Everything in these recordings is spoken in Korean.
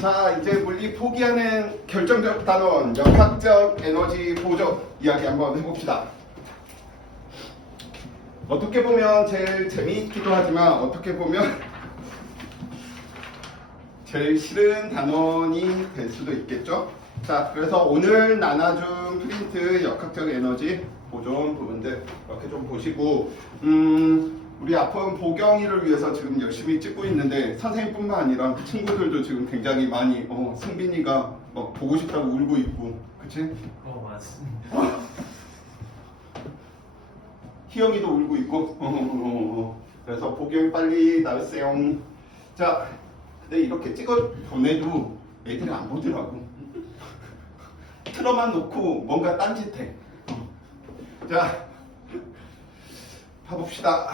자, 이제 물리 포기하는 결정적 단원, 역학적 에너지 보존 이야기 한번 해봅시다. 어떻게 보면 제일 재미있기도 하지만 어떻게 보면 제일 싫은 단원이 될 수도 있겠죠. 자, 그래서 오늘 나눠준 프린트 역학적 에너지 보존 부분들 이렇게 좀 보시고 우리 아픈 보경이를 위해서 지금 열심히 찍고 있는데 선생님뿐만 아니라 친구들도 지금 굉장히 많이 승빈이가 막 보고 싶다고 울고 있고, 그치? 맞습니다. 희영이도 울고 있고 그래서 보경이 빨리 나으세요. 자, 근데 이렇게 찍어 보내도 애들이 안 보더라고. 틀어만 놓고 뭔가 딴짓해. 자, 봐봅시다.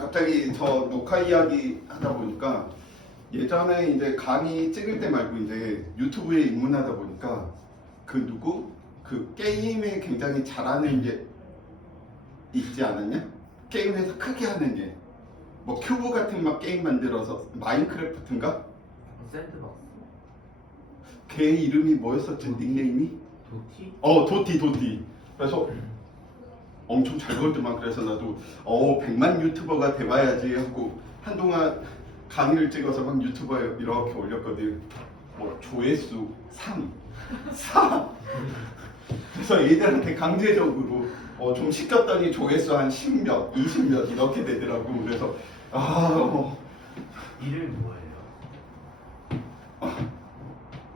갑자기 저 녹화 이야기 하다 보니까 예전에 이제 강의 찍을 때 말고 이제 유튜브에 입문하다 보니까 그 게임에 굉장히 잘하는 게 있지 않았냐? 게임에서 크게 하는 게 뭐 큐브 같은 막 게임 만들어서 마인크래프트인가? 샌드박스. 걔 이름이 뭐였었지? 닉네임이? 도티? 도티. 그래서 엄청 잘 걸더만. 그래서 나도 100만 유튜버가 돼봐야지 하고 한동안 강의를 찍어서 막 유튜버에 이렇게 올렸거든. 뭐 조회수 3, 4. 그래서 애들한테 강제적으로 좀 시켰더니 조회수 한 10몇, 20몇 이렇게 되더라고. 그래서 이름이 뭐예요?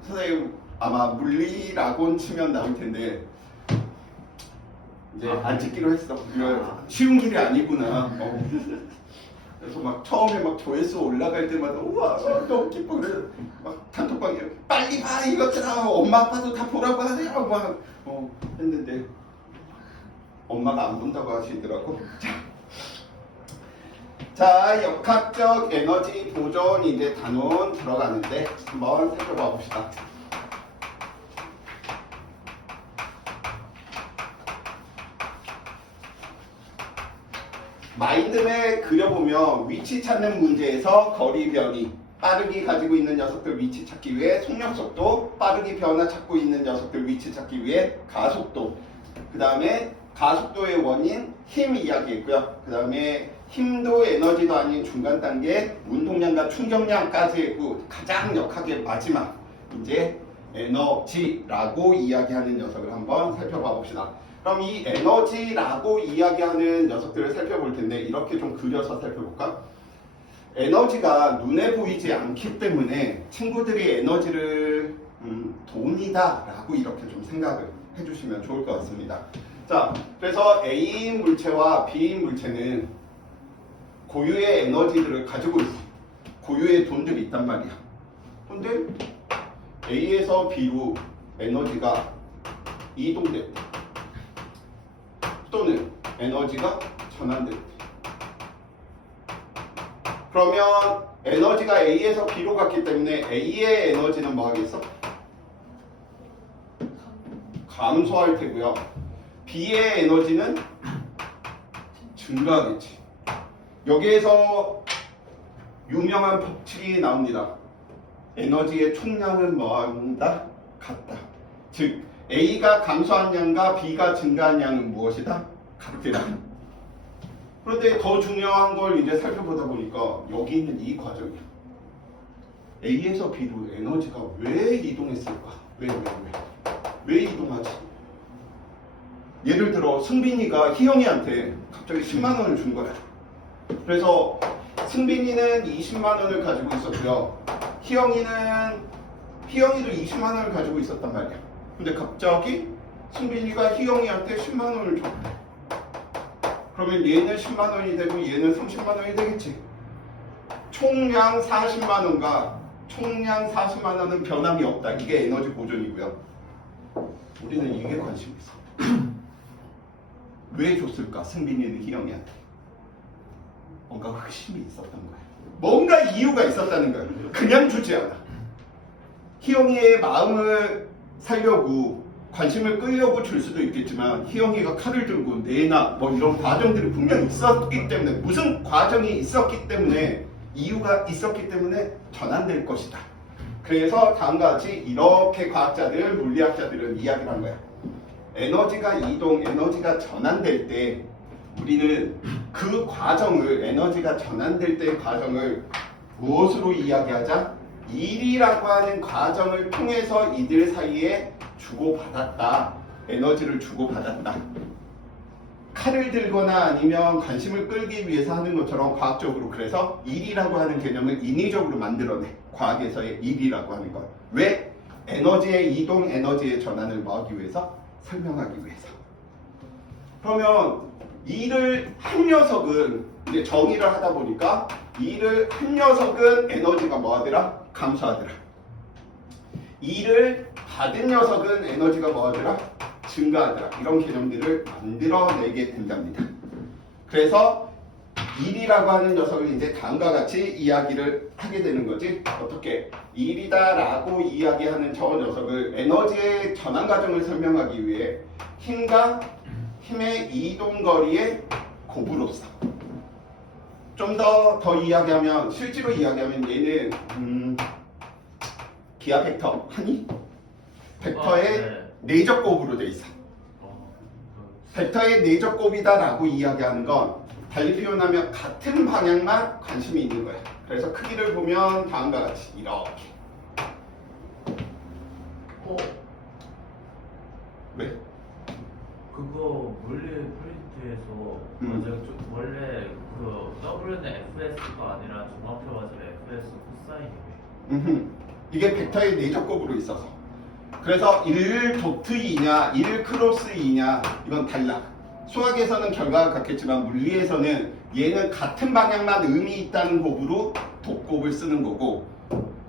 선생님 아마 물리라곤 치면 나올 텐데 이제 안 찍기로 했어. 쉬운 길이 아니구나. 그래서 막 처음에 막 조회수 올라갈 때마다 우와 너무 기뻐. 그래서 막 단톡방에 빨리 봐 이것처럼 엄마 아빠도 다 보라고 하세요 막 했는데 엄마가 안 본다고 하시더라고. 자, 역학적 에너지 보존 이제 단원 들어가는데 한번 살펴봐 봅시다. 마인드맵 그려보면 위치 찾는 문제에서 거리변이, 빠르게 가지고 있는 녀석들 위치 찾기 위해 속력속도, 빠르게 변화 찾고 있는 녀석들 위치 찾기 위해 가속도, 그 다음에 가속도의 원인 힘 이야기했고요. 그 다음에 힘도 에너지도 아닌 중간 단계 운동량과 충격량까지 했고, 가장 역학의 마지막 이제 에너지라고 이야기하는 녀석을 한번 살펴봐 봅시다. 그럼 이 에너지라고 이야기하는 녀석들을 살펴볼 텐데 이렇게 좀 그려서 살펴볼까? 에너지가 눈에 보이지 않기 때문에 친구들이 에너지를 돈이다 라고 이렇게 좀 생각을 해주시면 좋을 것 같습니다. 자, 그래서 A인 물체와 B인 물체는 고유의 에너지들을 가지고 있어. 고유의 돈들이 있단 말이야. 근데 A에서 B로 에너지가 이동됐다. 또는 에너지가 전환됐다. 그러면 에너지가 A에서 B로 갔기 때문에 A의 에너지는 뭐 하겠어? 감소할 테고요. B의 에너지는 증가하겠지. 여기에서 유명한 법칙이 나옵니다. 에너지의 총량은 뭐한다? 같다. 즉 A가 감소한 양과 B가 증가한 양은 무엇이다? 같으다. 그런데 더 중요한 걸 이제 살펴보다 보니까 여기 있는 이 과정이야. A에서 B로 에너지가 왜 이동했을까? 왜 이동하지? 예를 들어 승빈이가 희영이한테 갑자기 10만 원을 준 거야. 그래서 승빈이는 20만 원을 가지고 있었고요. 희영이도 20만 원을 가지고 있었단 말이야. 근데 갑자기 승빈이가 희영이한테 10만 원을 줘. 그러면 얘는 10만 원이 되고 얘는 30만 원이 되겠지. 총량 40만 원과 총량 40만 원은 변함이 없다. 이게 에너지 보존이고요. 우리는 이게 관심이 있어. 왜 줬을까? 승빈이는 희영이한테. 뭔가 의심이 있었던 거야. 뭔가 이유가 있었다는 거야. 그냥 주지 않아. 희영이의 마음을 살려고 관심을 끌려고 줄 수도 있겠지만 희영이가 칼을 들고 내나 뭐 이런 과정들이 분명히 있었기 때문에 무슨 과정이 있었기 때문에 이유가 있었기 때문에 전환될 것이다. 그래서 다음과 같이 이렇게 과학자들, 물리학자들은 이야기를 한 거야. 에너지가 이동, 에너지가 전환될 때 우리는 그 과정을, 에너지가 전환될 때의 과정을 무엇으로 이야기하자? 일이라고 하는 과정을 통해서 이들 사이에 주고받았다. 에너지를 주고받았다. 칼을 들거나 아니면 관심을 끌기 위해서 하는 것처럼 과학적으로 그래서 일이라고 하는 개념을 인위적으로 만들어내. 과학에서의 일이라고 하는 것. 왜? 에너지의 이동, 에너지의 전환을 뭐하기 위해서? 설명하기 위해서. 그러면 일을 한 녀석은 이제 정의를 하다 보니까 일을 한 녀석은 에너지가 뭐하더라? 감소하더라. 일을 받은 녀석은 에너지가 뭐하더라? 증가하더라. 이런 개념들을 만들어내게 된답니다. 그래서 일이라고 하는 녀석을 이제 다음과 같이 이야기를 하게 되는 거지. 어떻게? 일이다라고 이야기하는 저 녀석을 에너지의 전환 과정을 설명하기 위해 힘과 힘의 이동거리의 곱으로서 좀 더 이야기하면 실제로 이야기하면 얘는 기하 벡터 하니? 벡터의 내적 곱으로 돼 있어. 벡터의 내적 곱이다라고 이야기하는 건 달리 표현하면 같은 방향만 관심이 있는 거야. 그래서 크기를 보면 다음과 같이 이렇게. 왜? 그거 물리 프린트에서 원래 그 W는 FS가 아니라 중앙표 맞으면 FS 코사인이에요. 이게 벡터의 내적 곱으로 있어서. 그래서 1 도트 2냐, 1 크로스 2냐 이건 달라. 수학에서는 결과가 같겠지만 물리에서는 얘는 같은 방향만 의미 있다는 곱으로 돗곱을 쓰는 거고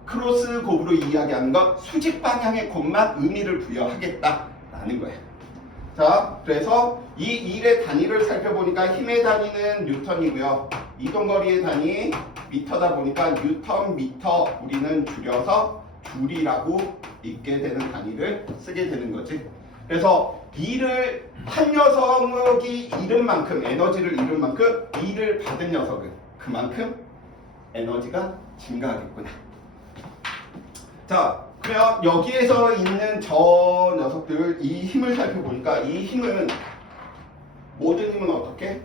크로스 곱으로 이야기하는 건 수직 방향의 곱만 의미를 부여하겠다라는 거야. 자, 그래서 이 일의 단위를 살펴보니까 힘의 단위는 뉴턴이고요. 이동거리의 단위 미터다 보니까 뉴턴, 미터 우리는 줄여서 줄이라고 읽게 되는 단위를 쓰게 되는 거지. 그래서 일을 한 녀석이 잃은 만큼 에너지를 잃은 만큼 일을 받은 녀석은 그만큼 에너지가 증가하겠구나. 자, 그러면 여기에서 있는 저 녀석들 이 힘을 살펴보니까 이 힘은 모든 힘은 어떻게?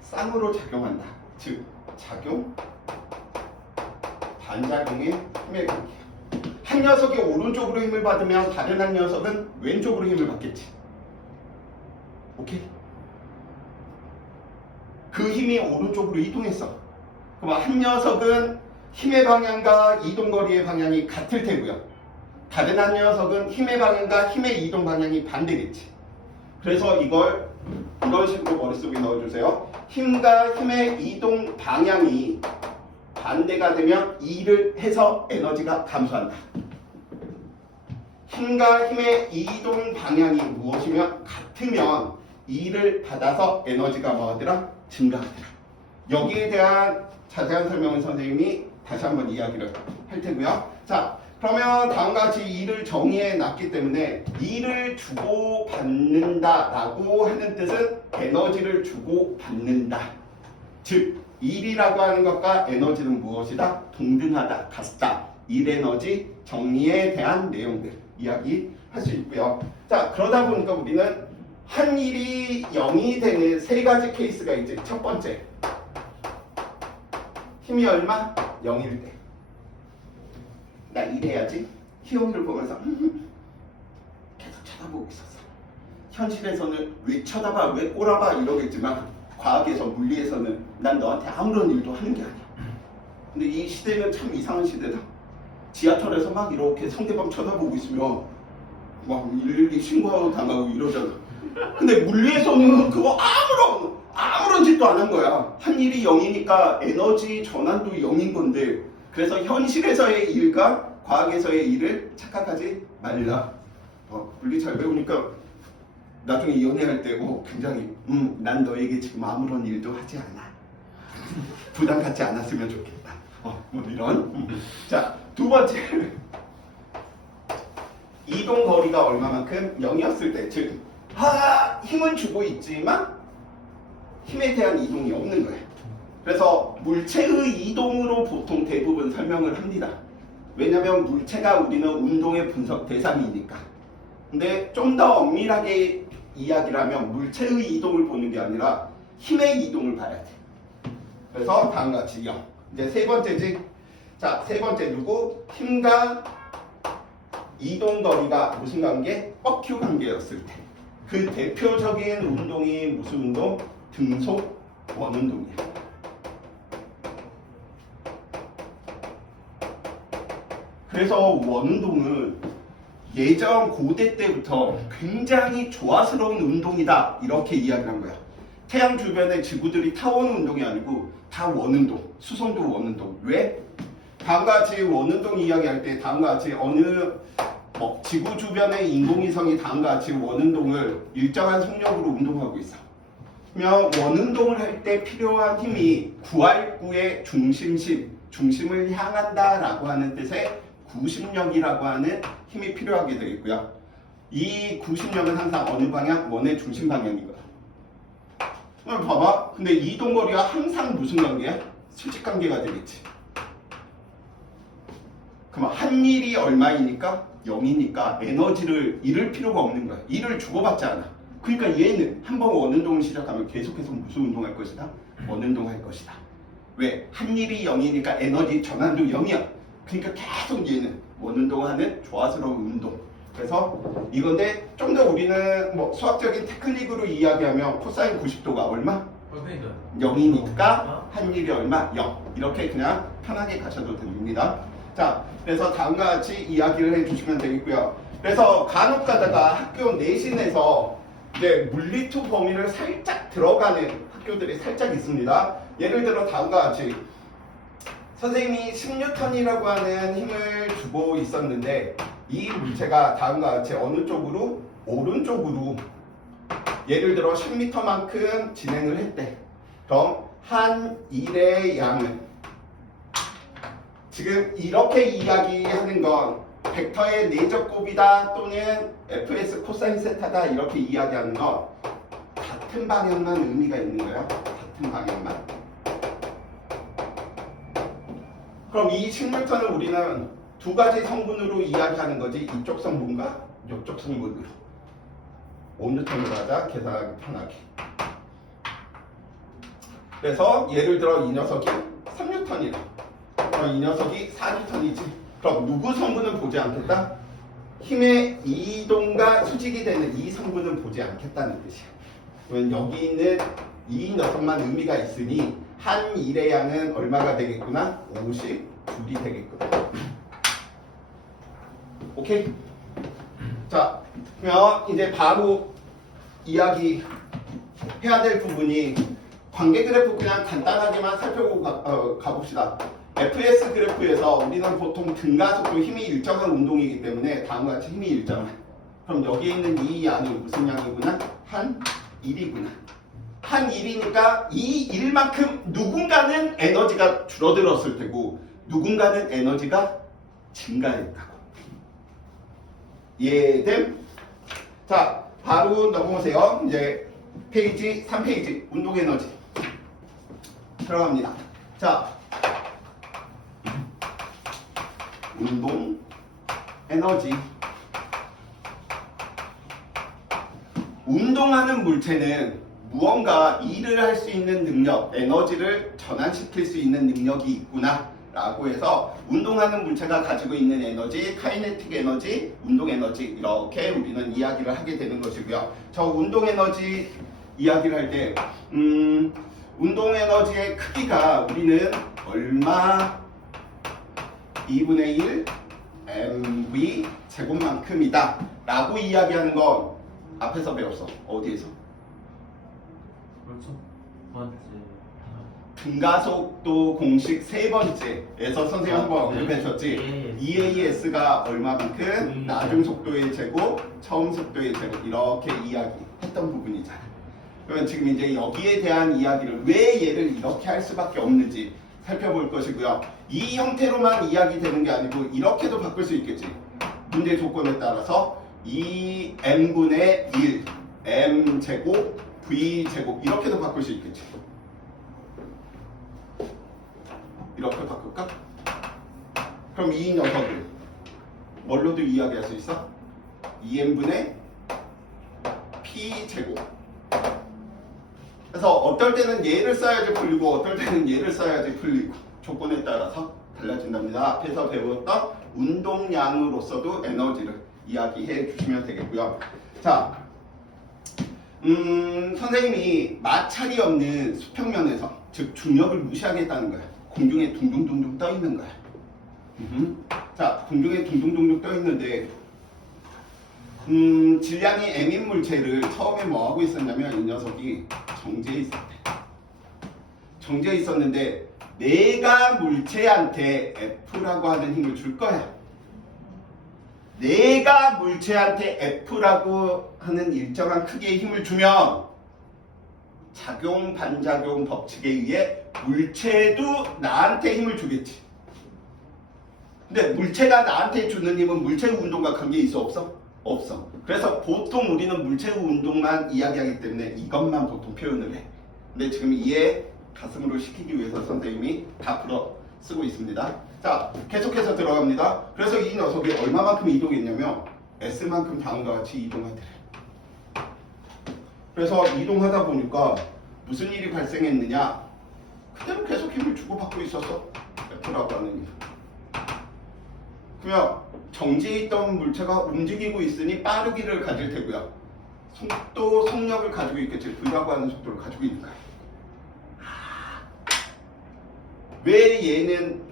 쌍으로 작용한다. 즉 작용, 반작용의 힘의 관계야. 한 녀석이 오른쪽으로 힘을 받으면 다른 한 녀석은 왼쪽으로 힘을 받겠지. 오케이? 그 힘이 오른쪽으로 이동했어. 그럼 한 녀석은 힘의 방향과 이동거리의 방향이 같을 테고요. 다른 한 녀석은 힘의 방향과 힘의 이동 방향이 반대겠지. 그래서 이걸 이런 식으로 머릿속에 넣어주세요. 힘과 힘의 이동 방향이 반대가 되면 일을 해서 에너지가 감소한다. 힘과 힘의 이동 방향이 무엇이면 같으면 일을 받아서 에너지가 뭐하더라? 증가하더라. 여기에 대한 자세한 설명은 선생님이 다시 한번 이야기를 할 테고요. 자, 그러면 다음과 같이 일을 정의해 놨기 때문에 일을 주고받는다라고 하는 뜻은 에너지를 주고받는다. 즉 일이라고 하는 것과 에너지는 무엇이다? 동등하다, 같다. 일 에너지 정리에 대한 내용들 이야기할 수 있고요. 자, 그러다 보니까 우리는 한 일이 0이 되는 세 가지 케이스가 이제 첫 번째 힘이 얼마? 0일 때 나 일해야지. 희영이를 보면서 계속 쳐다보고 있었어. 현실에서는 왜 쳐다봐, 왜 꼬라봐 이러겠지만 과학에서, 물리에서는 난 너한테 아무런 일도 하는 게 아니야. 근데 이 시대는 참 이상한 시대다. 지하철에서 막 이렇게 상대방 쳐다보고 있으면 막 112 신고하고 당하고 이러잖아. 근데 물리에서는 그거 아무런 짓도 안 한 거야. 한 일이 0이니까 에너지 전환도 0인 건데 그래서 현실에서의 일과 과학에서의 일을 착각하지 말라. 물리 잘 배우니까 나중에 연애할 때 굉장히 난 너에게 지금 아무런 일도 하지 않아. 부담 갖지 않았으면 좋겠다. 뭐 이런. 자, 두 번째 이동 거리가 얼마만큼 0이었을 때, 즉 힘은 주고 있지만 힘에 대한 이동이 없는 거예요. 그래서 물체의 이동으로 보통 대부분 설명을 합니다. 왜냐면 물체가 우리는 운동의 분석 대상이니까. 근데 좀 더 엄밀하게 이야기를 하면 물체의 이동을 보는 게 아니라 힘의 이동을 봐야 돼. 그래서 다음과 같이 0. 이제 세 번째지. 자, 세 번째 누구? 힘과 이동 거리가 무슨 관계? 뻑큐 관계였을 때. 그 대표적인 운동이 무슨 운동? 등속 원운동이야. 그래서 원운동은 예전 고대 때부터 굉장히 조화스러운 운동이다 이렇게 이야기를 한 거야. 태양 주변에 지구들이 타오는 운동이 아니고 다 원운동, 수성도 원운동. 왜? 다음과 같이 원운동 이야기할 때 다음과 같이 어느 지구 주변의 인공위성이 다음과 같이 원운동을 일정한 속력으로 운동하고 있어. 그러면 원운동을 할 때 필요한 힘이 구할구의 중심을 향한다라고 하는 뜻의 구심력이라고 하는 힘이 필요하게 되겠고요. 이 구심력은 항상 어느 방향? 원의 중심 방향이거든. 봐봐. 근데 이동거리가 항상 무슨 관계야? 수직 관계가 되겠지. 그럼 한 일이 얼마이니까? 0이니까 에너지를 잃을 필요가 없는 거야. 일을 주고받지 않아. 그러니까 얘는 한번 원운동을 시작하면 계속해서 무슨 운동할 것이다? 원운동할 것이다. 왜? 한 일이 0이니까 에너지 전환도 0이야. 그러니까 계속 얘는 원운동하는 조화스러운 운동. 그래서 이건데 좀 더 우리는 수학적인 테크닉으로 이야기하면 코사인 90도가 얼마? 0이니까 한 일이 얼마? 0. 이렇게 그냥 편하게 가셔도 됩니다. 자, 그래서 다음과 같이 이야기를 해주시면 되겠고요. 그래서 간혹 가다가 학교 내신에서 이제 물리투 범위를 살짝 들어가는 학교들이 살짝 있습니다. 예를 들어 다음과 같이 선생님이 10N이라고 하는 힘을 주고 있었는데 이 물체가 다음과 같이 어느 쪽으로? 오른쪽으로 예를 들어 10m만큼 진행을 했대. 그럼 한 일의 양은 지금 이렇게 이야기하는 건 벡터의 내적 곱이다 또는 fs 코사인 세타다 이렇게 이야기하는 건 같은 방향만 의미가 있는 거예요. 같은 방향만. 그럼 이 10N을 우리는 두 가지 성분으로 이야기하는 거지. 이쪽 성분과 이쪽 성분으로. 5N으로 하자. 계산하기 편하게. 그래서 예를 들어 이 녀석이 3N이다. 그럼 이 녀석이 4N이지. 그럼 누구 성분은 보지 않겠다? 힘의 이동과 수직이 되는 이 성분은 보지 않겠다는 뜻이야. 그러면 여기 있는 이 녀석만 의미가 있으니 한 일의 양은 얼마가 되겠구나? 52이 되겠구나. 오케이? 자, 그러면 이제 바로 이야기 해야 될 부분이 관계 그래프 그냥 간단하게만 살펴보고 가봅시다. FS 그래프에서 우리는 보통 등가속도 힘이 일정한 운동이기 때문에 다음과 같이 힘이 일정해. 그럼 여기에 있는 이 양이 무슨 양이구나? 한 1이구나. 한 1이니까 이 1만큼 누군가는 에너지가 줄어들었을 테고 누군가는 에너지가 증가했다고. 이해됨? 자, 바로 넘어오세요. 이제 페이지 3페이지 운동 에너지 들어갑니다. 자, 운동 에너지. 운동하는 물체는 무언가 일을 할 수 있는 능력, 에너지를 전환시킬 수 있는 능력이 있구나 라고 해서 운동하는 물체가 가지고 있는 에너지, 카이네틱 에너지, 운동 에너지 이렇게 우리는 이야기를 하게 되는 것이고요. 저 운동 에너지 이야기를 할 때 운동 에너지의 크기가 우리는 얼마 2분의 1 mv 제곱만큼이다 라고 이야기하는 건 앞에서 배웠어. 어디에서? 그렇죠. 번째. 등가속도 공식 세 번째에서 선생님 한번 언급하셨지. EAS가 얼마만큼? 나중 속도의 제곱, 처음 속도의 제곱 이렇게 이야기했던 부분이잖아. 그러면 지금 이제 여기에 대한 이야기를 왜 얘를 이렇게 할 수밖에 없는지 살펴볼 것이고요. 이 형태로만 이야기되는 게 아니고 이렇게도 바꿀 수 있겠지. 문제 조건에 따라서 2m분의 1 m제곱 v제곱 이렇게도 바꿀 수 있겠지. 이렇게 바꿀까? 그럼 이 녀석을 뭘로도 이야기할 수 있어? 2m분의 p제곱. 그래서 어떨 때는 얘를 써야지 풀리고 어떨 때는 얘를 써야지 풀리고 조건에 따라서 달라진답니다. 앞에서 배웠던 운동량으로서도 에너지를 이야기해 주시면 되겠고요. 자, 선생님이 마찰이 없는 수평면에서 즉 중력을 무시하겠다는 거야. 공중에 둥둥둥둥 떠 있는 거야. 자, 공중에 둥둥둥둥 떠 있는데 질량이 m인 물체를 처음에 뭐 하고 있었냐면 이 녀석이 정지해 있었대. 정지해 있었는데 내가 물체한테 F라고 하는 힘을 줄 거야. 내가 물체한테 F라고 하는 일정한 크기의 힘을 주면 작용 반작용 법칙에 의해 물체도 나한테 힘을 주겠지. 근데 물체가 나한테 주는 힘은 물체의 운동과 관계 있어 없어? 없어. 그래서 보통 우리는 물체의 운동만 이야기하기 때문에 이것만 보통 표현을 해. 근데 지금 이해 가슴으로 시키기 위해서 선생님이 다 풀어 쓰고 있습니다. 자, 계속해서 들어갑니다. 그래서 이 녀석이 얼마만큼 이동했냐면 S만큼 다음과 같이 이동하더래. 그래서 이동하다 보니까 무슨 일이 발생했느냐? 그대로 계속 힘을 주고받고 있었어. F라고 하는 힘. 그러면 정지해 있던 물체가 움직이고 있으니 빠르기를 가질 테고요. 속도, 속력을 가지고 있겠지. V라고 하는 속도를 가지고 있는 거야. 왜 얘는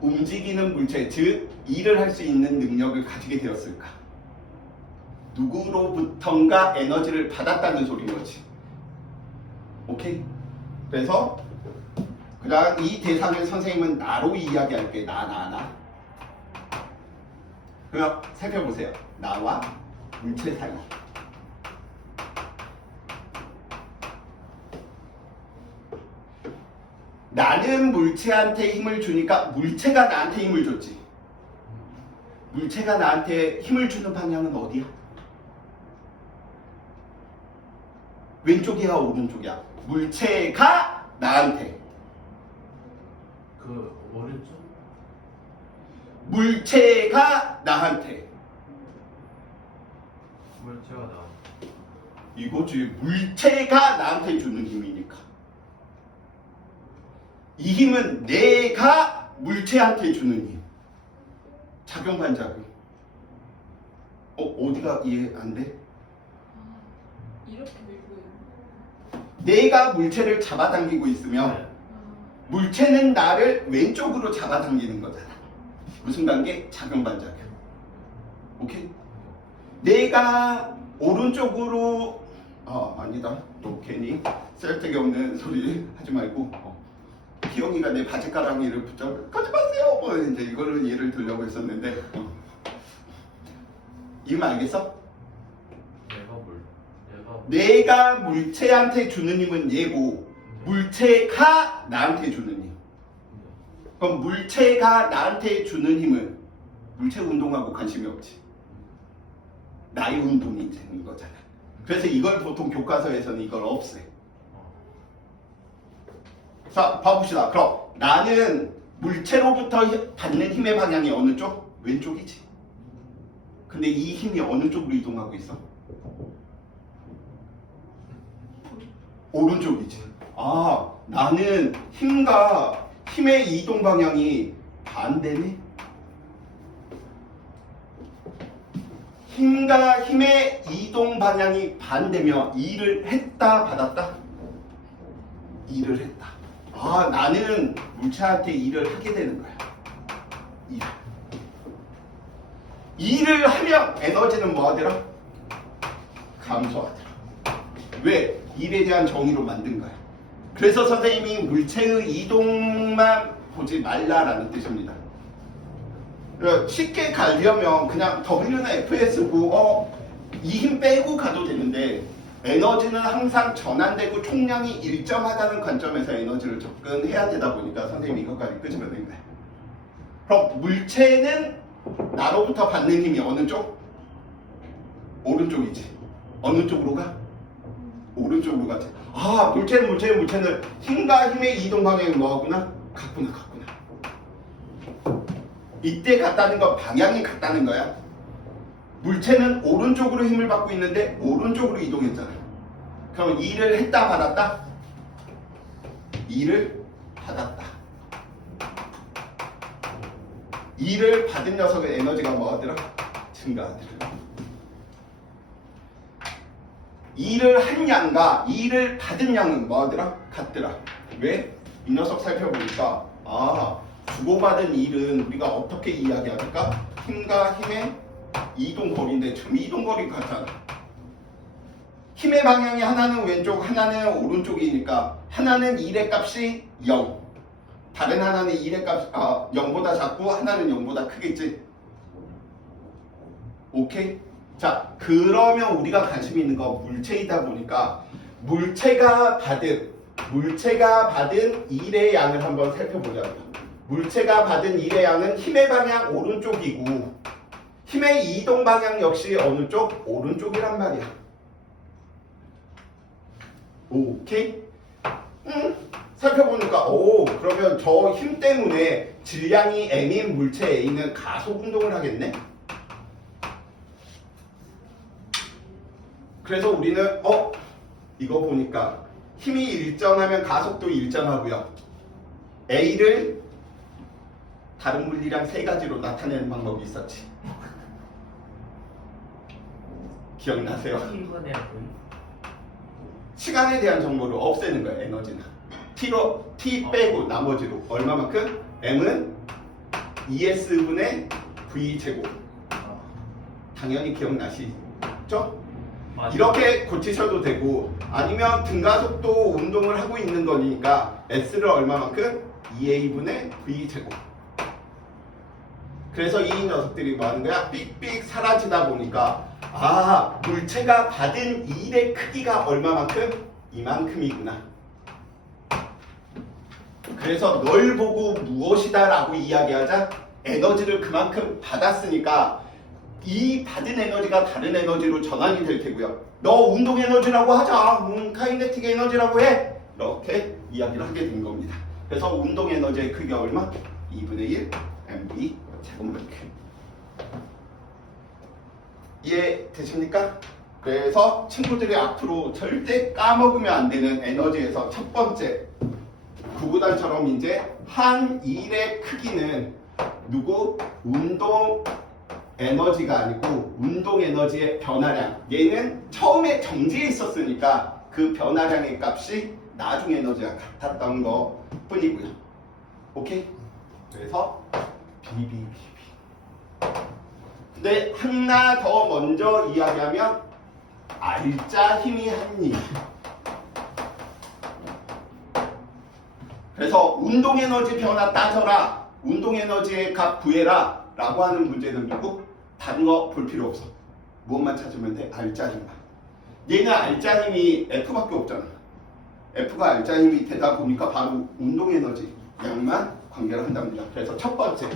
움직이는 물체, 즉 일을 할 수 있는 능력을 가지게 되었을까? 누구로부턴가 에너지를 받았다는 소리인 거지. 오케이? 그래서 그다음 이 대상을 선생님은 나로 이야기할게. 나. 그럼 살펴보세요. 나와 물체 사이. 나는 물체한테 힘을 주니까 물체가 나한테 힘을 줬지. 물체가 나한테 힘을 주는 방향은 어디야? 왼쪽이야, 오른쪽이야? 물체가 나한테. 그 오른쪽? 물체가 나한테. 물체가 나. 이거지. 물체가 나한테 주는 힘이니까. 이 힘은 내가 물체한테 주는 힘. 작용 반작용. 어디가 이해 안 돼? 이렇게 밀고 있는. 내가 물체를 잡아당기고 있으면 네. 물체는 나를 왼쪽으로 잡아당기는 거잖아. 무슨 관계? 작용 반작용. 오케이? 내가 오른쪽으로 아니다. 또 괜히 쓸데기 없는 소리 하지 말고 희영이가 내 바지가랑이를 붙잡고 가지 마세요. 뭐 이제 이거를 예를 들려고 했었는데 이거 알겠어? 내가 물체한테 주는 힘은 얘고 물체가 나한테 주는 힘. 그럼 물체가 나한테 주는 힘은 물체 운동하고 관심이 없지. 나의 운동이 되는 거잖아. 그래서 이걸 보통 교과서에서는 이걸 없애. 자, 봐봅시다. 그럼 나는 물체로부터 받는 힘의 방향이 어느 쪽? 왼쪽이지. 근데 이 힘이 어느 쪽으로 이동하고 있어? 오른쪽이지. 나는 힘과 힘의 이동 방향이 반대네? 힘과 힘의 이동 방향이 반대면 일을 했다, 받았다? 일을 했다. 나는 물체한테 일을 하게 되는 거야. 일을 하면 에너지는 뭐 하더라? 감소하더라. 왜? 일에 대한 정의로 만든 거야. 그래서 선생님이 물체의 이동만 보지 말라라는 뜻입니다. 쉽게 가려면 그냥 W는 FS고 이 힘 빼고 가도 되는데 에너지는 항상 전환되고 총량이 일정하다는 관점에서 에너지를 접근해야 되다 보니까 선생님이 이것까지 끄집어낸 거야. 그럼 물체는 나로부터 받는 힘이 어느 쪽? 오른쪽이지. 어느 쪽으로 가? 오른쪽으로 가지. 아, 물체는 힘과 힘의 이동 방향이 뭐하구나? 같구나. 이때 같다는 건 방향이 같다는 거야. 물체는 오른쪽으로 힘을 받고 있는데 오른쪽으로 이동했잖아. 그럼 일을 했다 받았다? 일을 받았다. 일을 받은 녀석의 에너지가 뭐하더라? 증가하더라. 일을 한 양과 일을 받은 양은 뭐하더라? 같더라. 왜? 이 녀석 살펴보니까 주고받은 일은 우리가 어떻게 이야기할까? 힘과 힘의 이동거리인데 지금 이동거리가 같잖아. 힘의 방향이 하나는 왼쪽, 하나는 오른쪽이니까 하나는 1의 값이 0, 다른 하나는 1의 값 0보다 작고 하나는 0보다 크겠지. 오케이? 자, 그러면 우리가 관심 있는 건 물체이다 보니까 물체가 받은 일의 양을 한번 살펴보자고요. 물체가 받은 일의 양은 힘의 방향 오른쪽이고 힘의 이동 방향 역시 어느 쪽? 오른쪽이란 말이야. 오케이? 살펴보니까 그러면 저 힘 때문에 질량이 m인 물체 A는 가속 운동을 하겠네? 그래서 우리는 이거 보니까 힘이 일정하면 가속도 일정하고요. A를 다른 물리량 세 가지로 나타내는 방법이 있었지. 기억나세요? T분의 V. 시간에 대한 정보를 없애는 거야. 에너지는 T 빼고 나머지로 얼마만큼? M은 ES분의 V제곱. 당연히 기억나시죠? 맞아. 이렇게 고치셔도 되고 아니면 등가속도 운동을 하고 있는 거니까 S를 얼마만큼? 2A분의 V제곱. 그래서 이 녀석들이 뭐 하는 거야? 삑삑 사라지다 보니까 물체가 받은 일의 크기가 얼마만큼? 이만큼이구나. 그래서 널 보고 무엇이다 라고 이야기하자 에너지를 그만큼 받았으니까 이 받은 에너지가 다른 에너지로 전환이 될 테고요. 너 운동 에너지라고 하자. 카이네틱 에너지라고 해. 이렇게 이야기를 하게 된 겁니다. 그래서 운동 에너지의 크기가 얼마? 2분의 1 mv 제곱만큼. 이해되십니까? 그래서 친구들이 앞으로 절대 까먹으면 안 되는 에너지에서 첫 번째 구구단처럼 이제 한 일의 크기는 누구? 운동 에너지가 아니고 운동 에너지의 변화량. 얘는 처음에 정지해 있었으니까 그 변화량의 값이 나중 에너지와 같았던 것 뿐이고요. 오케이? 그래서 비비비비. 근데 하나 더 먼저 이야기하면 알짜 힘이 한 일. 그래서 운동 에너지 변화 따져라. 운동 에너지의 값 구해라. 라고 하는 문제는 누구? 다른 거 볼 필요 없어. 무엇만 찾으면 돼? 알짜 힘만. 얘는 알짜 힘이 F밖에 없잖아. F가 알짜 힘이 되다 보니까 바로 운동 에너지 양만 관계를 한답니다. 그래서 첫 번째,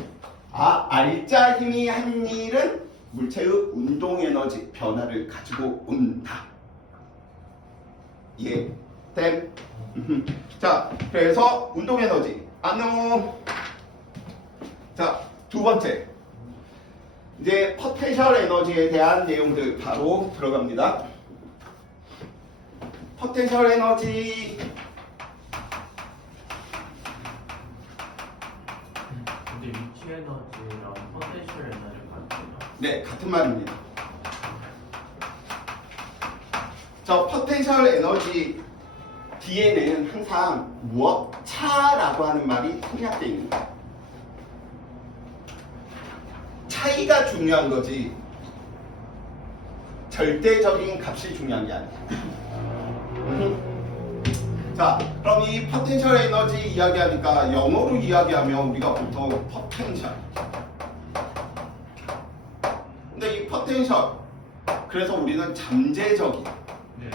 알짜 힘이 한 일은 물체의 운동 에너지 변화를 가지고 온다. 예, 땜. 자, 그래서 운동 에너지. 자, 두 번째. 이제 포텐셜 에너지에 대한 내용들 바로 들어갑니다. 포텐셜 에너지. 근데 위치 에너지랑 포텐셜 에너지 같나요? 네, 같은 말입니다. 저 포텐셜 에너지 뒤에는 항상 무엇? 차라고 하는 말이 생략되어 있는 거예요. 차이가 중요한 거지 절대적인 값이 중요한 게 아니야. 자, 그럼 이 포텐셜 에너지 이야기하니까 영어로 이야기하면 우리가 보통 포텐셜. 근데 이 포텐셜 그래서 우리는 잠재적인. 네.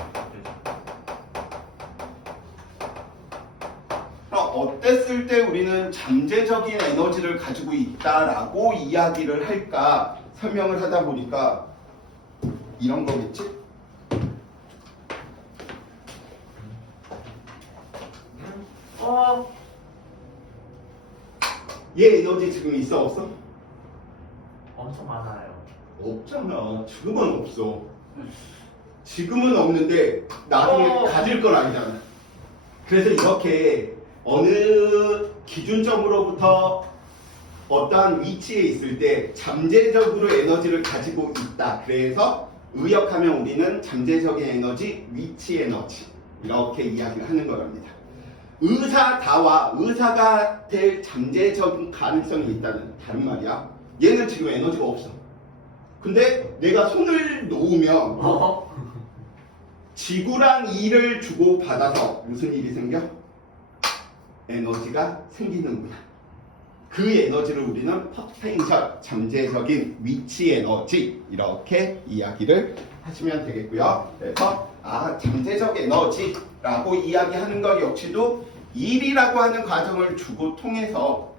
그럼 어땠을 때 우리는 잠재적인 에너지를 가지고 있다라고 이야기를 할까 설명을 하다 보니까 이런 거겠지? 얘 에너지 지금 있어 없어? 엄청 많아요. 없잖아. 지금은 없어. 지금은 없는데 나중에 가질 건 아니잖아. 그래서 이렇게 어느 기준점으로부터 어떠한 위치에 있을 때 잠재적으로 에너지를 가지고 있다. 그래서 의역하면 우리는 잠재적인 에너지, 위치 에너지 이렇게 이야기를 하는 거랍니다. 의사다와 의사가 될 잠재적인 가능성이 있다는 다른 말이야. 얘는 지금 에너지가 없어. 근데 내가 손을 놓으면 지구랑 일을 주고 받아서 무슨 일이 생겨? 에너지가 생기는구나. 그 에너지를 우리는 포텐셜, 잠재적인 위치 에너지 이렇게 이야기를 하시면 되겠고요. 그래서 잠재적 에너지라고 이야기하는 것 역시도 일이라고 하는 과정을 주고 통해서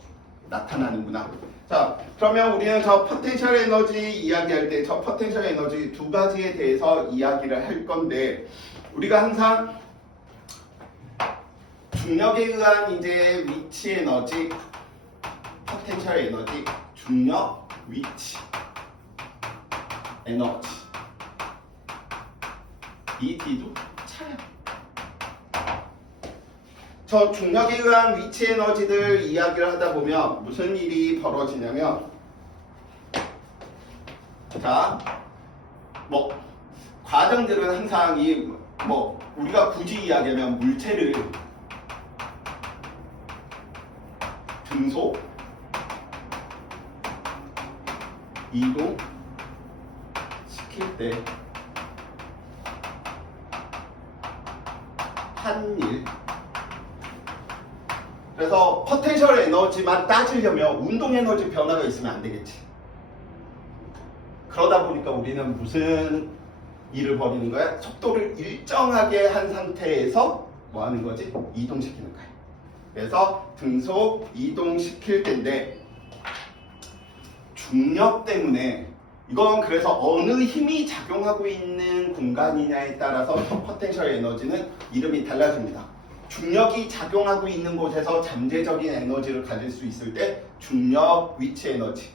나타나는구나. 자, 그러면 우리는 저 포텐셜 에너지 이야기할 때 저 포텐셜 에너지 두 가지에 대해서 이야기를 할 건데 우리가 항상 중력에 의한 이제 위치 에너지, 포텐셜 에너지, 중력, 위치 에너지 이 D도 차요. 저 중력에 의한 위치 에너지들 이야기를 하다 보면 무슨 일이 벌어지냐면 자, 뭐 과정들은 항상 우리가 굳이 이야기하면 물체를 등속, 이동 시킬 때 한 일. 그래서 포텐셜 에너지만 따지려면 운동 에너지 변화가 있으면 안 되겠지. 그러다 보니까 우리는 무슨 일을 벌이는 거야? 속도를 일정하게 한 상태에서 뭐 하는 거지? 이동시키는 거야. 그래서 등속 이동시킬 텐데 중력 때문에 이건 그래서 어느 힘이 작용하고 있는 공간이냐에 따라서 포텐셜 에너지는 이름이 달라집니다. 중력이 작용하고 있는 곳에서 잠재적인 에너지를 가질 수 있을 때 중력 위치 에너지,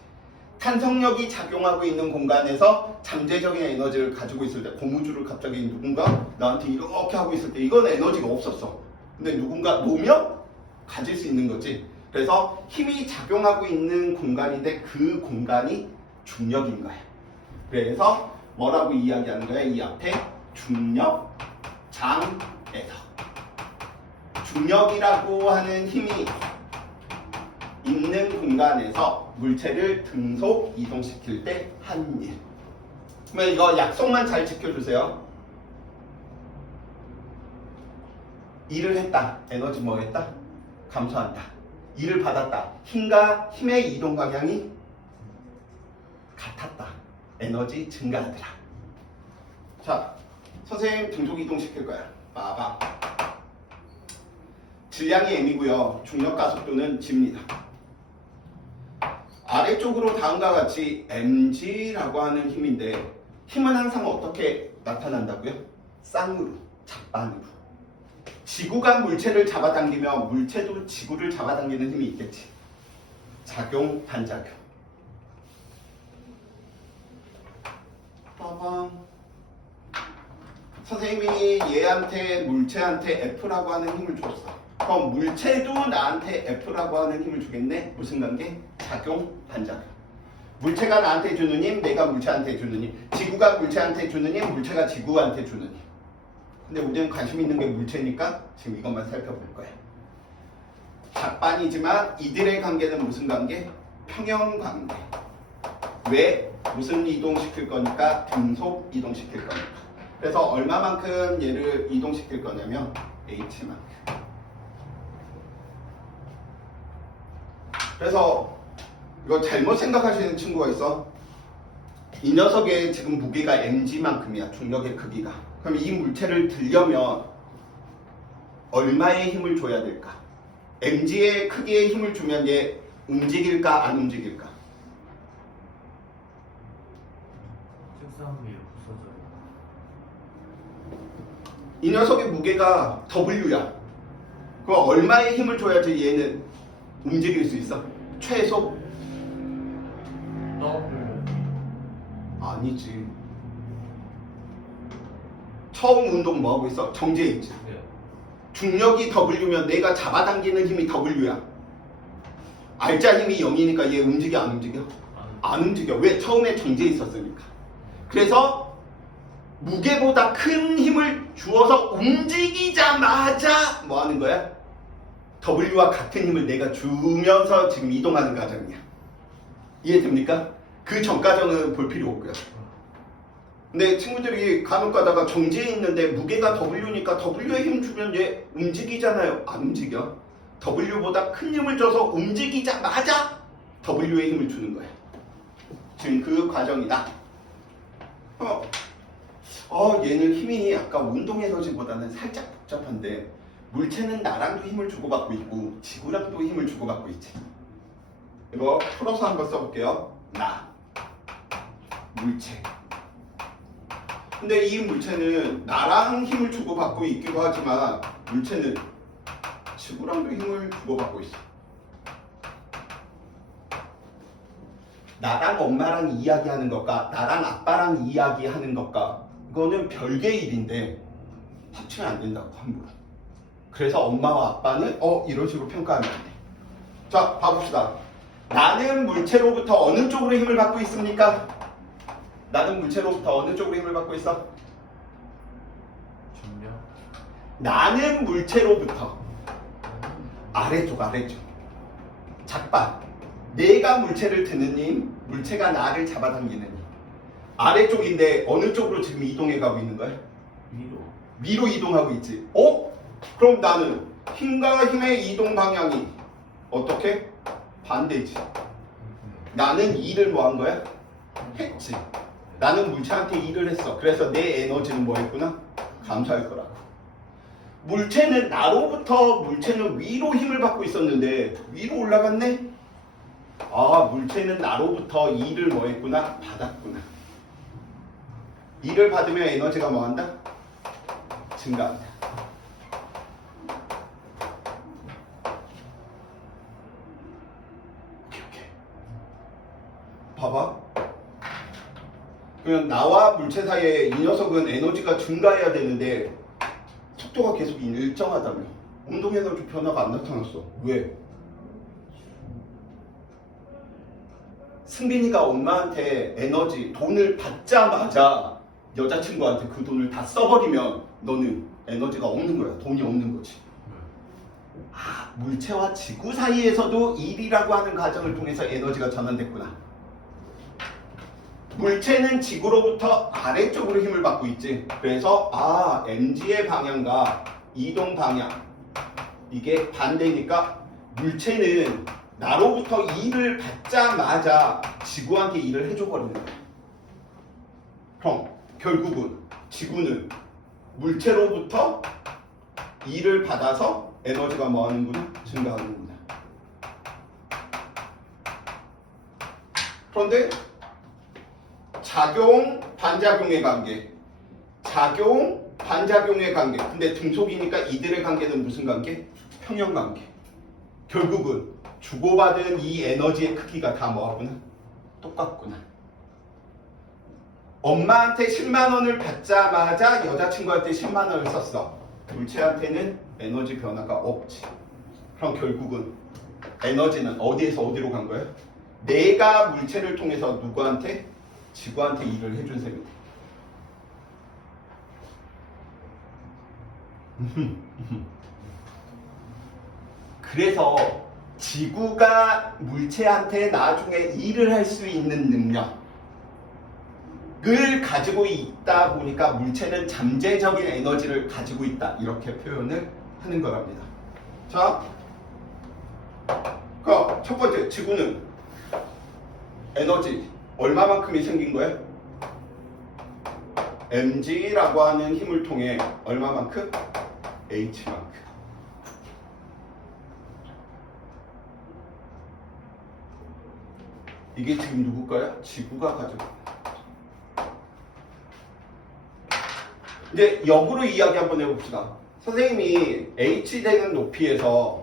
탄성력이 작용하고 있는 공간에서 잠재적인 에너지를 가지고 있을 때 고무줄을 갑자기 누군가 나한테 이렇게 하고 있을 때 이건 에너지가 없었어. 근데 누군가 놓으면 가질 수 있는 거지. 그래서 힘이 작용하고 있는 공간인데 그 공간이 중력인 거야. 그래서 뭐라고 이야기하는 거야? 이 앞에 중력 장에서 중력이라고 하는 힘이 있는 공간에서 물체를 등속 이동시킬 때 한 일. 그러면 이거 약속만 잘 지켜주세요. 일을 했다. 에너지 뭐 했다? 감소한다. 일을 받았다. 힘과 힘의 이동 방향이 같았다. 에너지 증가하더라. 자, 선생님 등속 이동시킬 거야. 봐봐. 질량이 m이고요. 중력 가속도는 g입니다. 아래쪽으로 다음과 같이 mg라고 하는 힘인데 힘은 항상 어떻게 나타난다고요? 쌍으로, 잡반으로. 지구가 물체를 잡아당기면 물체도 지구를 잡아당기는 힘이 있겠지. 작용, 반작용. 빠밤. 선생님이 얘한테 물체한테 F라고 하는 힘을 줬어. 그럼 물체도 나한테 F라고 하는 힘을 주겠네? 무슨 관계? 작용, 반작용. 물체가 나한테 주는 힘, 내가 물체한테 주는 힘. 지구가 물체한테 주는 힘, 물체가 지구한테 주는 힘. 근데 우리는 관심 있는 게 물체니까 지금 이것만 살펴볼 거야. 작반이지만 이들의 관계는 무슨 관계? 평형 관계. 왜? 무슨 이동시킬 거니까? 등속 이동시킬 거니까. 그래서 얼마만큼 얘를 이동시킬 거냐면 h만큼. 그래서 이거 잘못 생각하시는 친구가 있어. 이 녀석의 지금 무게가 mg만큼이야. 중력의 크기가. 그럼 이 물체를 들려면 얼마의 힘을 줘야 될까? mg의 크기에 힘을 주면 얘 움직일까 안 움직일까? 책상 위에 부서져요. 이 녀석의 무게가 W야. 그럼 얼마의 힘을 줘야지 얘는 움직일 수 있어? 최소? 더블. 아니지. 처음 운동 뭐 하고 있어? 정지해 있지. 네. 중력이 W면 내가 잡아당기는 힘이 W야. 알자 힘이 0이니까 얘 움직여 안 움직여? 안 움직여. 왜? 처음에 정지해 있었으니까. 그래서 무게보다 큰 힘을 주어서 움직이자마자 뭐 하는 거야? W와 같은 힘을 내가 주면서 지금 이동하는 과정이야. 이해됩니까? 그 전 과정은 볼 필요 없고요. 근데 친구들이 간혹 가다가 정지해 있는데 무게가 W니까 W에 힘 주면 얘 움직이잖아요. 안 움직여. W보다 큰 힘을 줘서 움직이자마자 W에 힘을 주는 거야. 지금 그 과정이다. 얘는 힘이 아까 운동 에너지보다는 살짝 복잡한데 물체는 나랑도 힘을 주고받고 있고 지구랑도 힘을 주고받고 있지. 이거 풀어서 한번 써볼게요. 나, 물체. 근데 이 물체는 나랑 힘을 주고받고 있기도 하지만 물체는 지구랑도 힘을 주고받고 있어. 나랑 엄마랑 이야기하는 것과 나랑 아빠랑 이야기하는 것과 이거는 별개의 일인데 합치면 안 된다고 함부로. 그래서 엄마와 아빠는 이런 식으로 평가하면 안 돼. 자, 봐봅시다. 나는 물체로부터 어느 쪽으로 힘을 받고 있습니까? 나는 물체로부터 어느 쪽으로 힘을 받고 있어? 중력. 나는 물체로부터 아래쪽. 작반. 내가 물체를 드는 힘, 물체가 나를 잡아당기는 힘. 아래쪽인데 어느 쪽으로 지금 이동해 가고 있는 거야? 위로. 위로 이동하고 있지. 그럼 나는 힘과 힘의 이동 방향이 어떻게? 반대지. 나는 일을 뭐 한 거야? 했지. 나는 물체한테 일을 했어. 그래서 내 에너지는 뭐 했구나? 감소할 거라고. 물체는 물체는 위로 힘을 받고 있었는데 위로 올라갔네? 물체는 나로부터 일을 뭐 했구나? 받았구나. 일을 받으면 에너지가 뭐 한다? 증가한다. 오케이. 봐봐. 그냥 나와 물체 사이에 이 녀석은 에너지가 증가해야 되는데 속도가 계속 일정하다며. 운동 에너지 변화가 안 나타났어. 왜? 승빈이가 엄마한테 돈을 받자마자 여자친구한테 그 돈을 다 써버리면 너는 에너지가 없는 거야. 돈이 없는 거지. 물체와 지구 사이에서도 일이라고 하는 과정을 통해서 에너지가 전환됐구나. 물체는 지구로부터 아래쪽으로 힘을 받고 있지. 그래서 mg의 방향과 이동 방향 이게 반대니까 물체는 나로부터 일을 받자마자 지구한테 일을 해줘버리는 거야. 그럼 결국은 지구는 물체로부터 일을 받아서 에너지가 뭐 하는구나? 증가하는구나. 그런데 작용, 반작용의 관계. 작용, 반작용의 관계. 근데 등속이니까 이들의 관계는 무슨 관계? 평형 관계. 결국은 주고받은 이 에너지의 크기가 다 뭐하구나? 똑같구나. 엄마한테 10만 원을 받자마자 여자친구한테 10만 원을 썼어. 물체한테는 에너지 변화가 없지. 그럼 결국은 에너지는 어디에서 어디로 간 거야? 내가 물체를 통해서 누구한테? 지구한테 일을 해준 셈이다. 그래서 지구가 물체한테 나중에 일을 할 수 있는 능력을 가지고 있다 보니까 물체는 잠재적인 에너지를 가지고 있다. 이렇게 표현을 하는 거랍니다. 자, 그럼 첫 번째 지구는 에너지 얼마만큼이 생긴 거야? mg라고 하는 힘을 통해 얼마만큼? h만큼. 이게 지금 누구 거야? 지구가 가지고. 이제 역으로 이야기 한번 해봅시다. 선생님이 h 되는 높이에서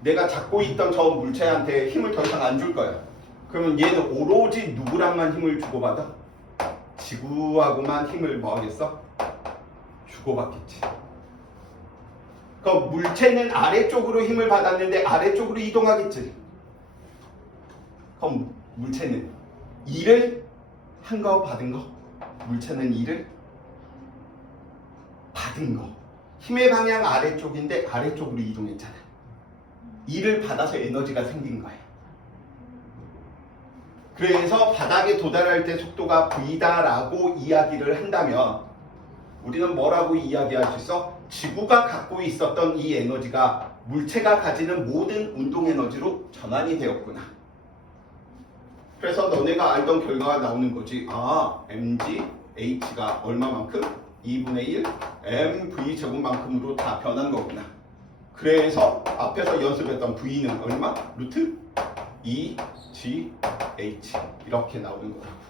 내가 잡고 있던 저 물체한테 힘을 더 이상 안 줄 거야. 그러면 얘는 오로지 누구랑만 힘을 주고받아? 지구하고만 힘을 뭐 하겠어? 주고받겠지. 그럼 물체는 아래쪽으로 힘을 받았는데 아래쪽으로 이동하겠지. 그럼 물체는 2를 한 거 받은 거? 물체는 2를 받은 거. 힘의 방향 아래쪽인데 아래쪽으로 이동했잖아. 2를 받아서 에너지가 생긴 거야. 그래서 바닥에 도달할 때 속도가 V다라고 이야기를 한다면 우리는 뭐라고 이야기할 수 있어? 지구가 갖고 있었던 이 에너지가 물체가 가지는 모든 운동 에너지로 전환이 되었구나. 그래서 너네가 알던 결과가 나오는 거지. 아, mg, h가 얼마만큼? 2분의 1 mv 제곱만큼으로 다 변한 거구나. 그래서 앞에서 연습했던 v는 얼마? 루트 2gh 이렇게 나오는 거라고.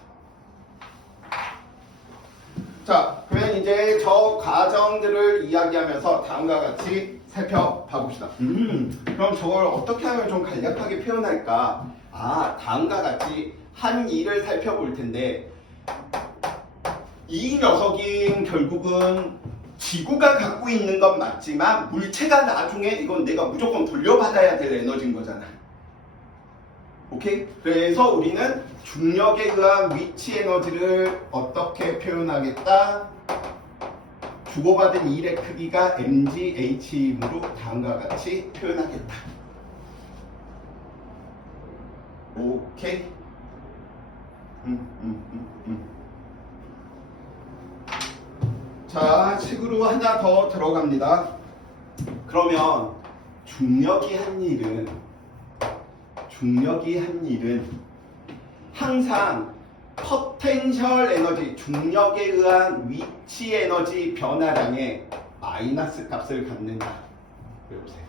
자, 그러면 이제 저 과정들을 이야기하면서 다음과 같이 살펴봐 봅시다. 그럼 저걸 어떻게 하면 좀 간략하게 표현할까? 아, 다음과 같이 한 일을 살펴볼 텐데 이 녀석이 결국은 지구가 갖고 있는 건 맞지만 물체가 나중에 이건 내가 무조건 돌려받아야 될 에너지인 거잖아. 오케이? 그래서 우리는 중력에 의한 위치 에너지를 어떻게 표현하겠다? 주고받은 일의 크기가 mgh이므로 다음과 같이 표현하겠다. 오케이? 자, 식으로 하나 더 들어갑니다. 그러면 중력이 한 일은 항상 포텐셜 에너지, 중력에 의한 위치 에너지 변화량의 마이너스 값을 갖는다. 외우세요.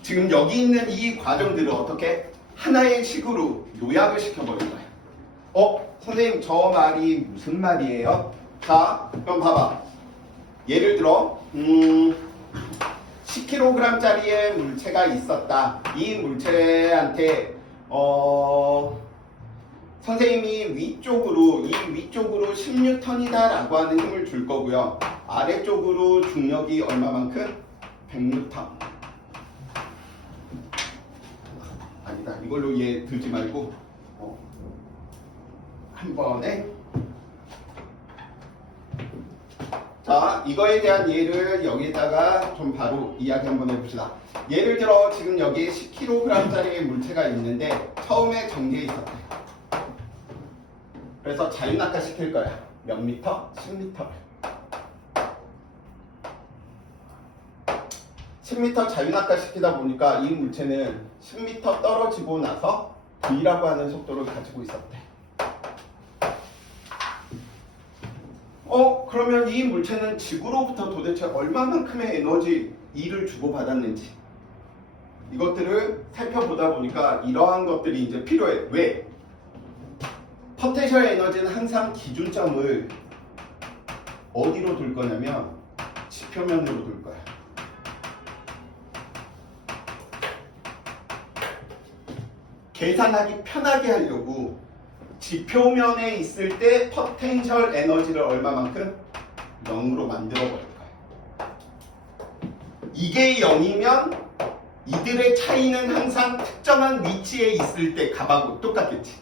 지금 여기 있는 이 과정들을 어떻게 하나의 식으로 요약을 시켜버린 거예요. 선생님 저 말이 무슨 말이에요? 자, 그럼 봐봐. 예를 들어 10kg짜리의 물체가 있었다. 이 물체한테 선생님이 위쪽으로 10N이다 라고 하는 힘을 줄 거고요. 아래쪽으로 중력이 얼마만큼? 100N. 아니다. 이걸로 얘 들지 말고 한 번에. 자, 이거에 대한 예를 여기다가 좀 바로 이야기 한번 해봅시다. 예를 들어 지금 여기 10kg짜리의 물체가 있는데 처음에 전개에 있었대. 그래서 자유낙하 시킬 거야. 몇 미터? 10m를. 10m 자유낙하 시키다 보니까 이 물체는 10m 떨어지고 나서 V라고 하는 속도를 가지고 있었대. 그러면 이 물체는 지구로부터 도대체 얼마만큼의 에너지 E를 주고받았는지 이것들을 살펴보다 보니까 이러한 것들이 이제 필요해. 왜? 포텐셜 에너지는 항상 기준점을 어디로 둘 거냐면 지표면으로 둘 거야. 계산하기 편하게 하려고 지표면에 있을 때 포텐셜 에너지를 얼마만큼? 0으로 만들어버릴 거예요. 이게 0이면 이들의 차이는 항상 특정한 위치에 있을 때 값하고 똑같겠지.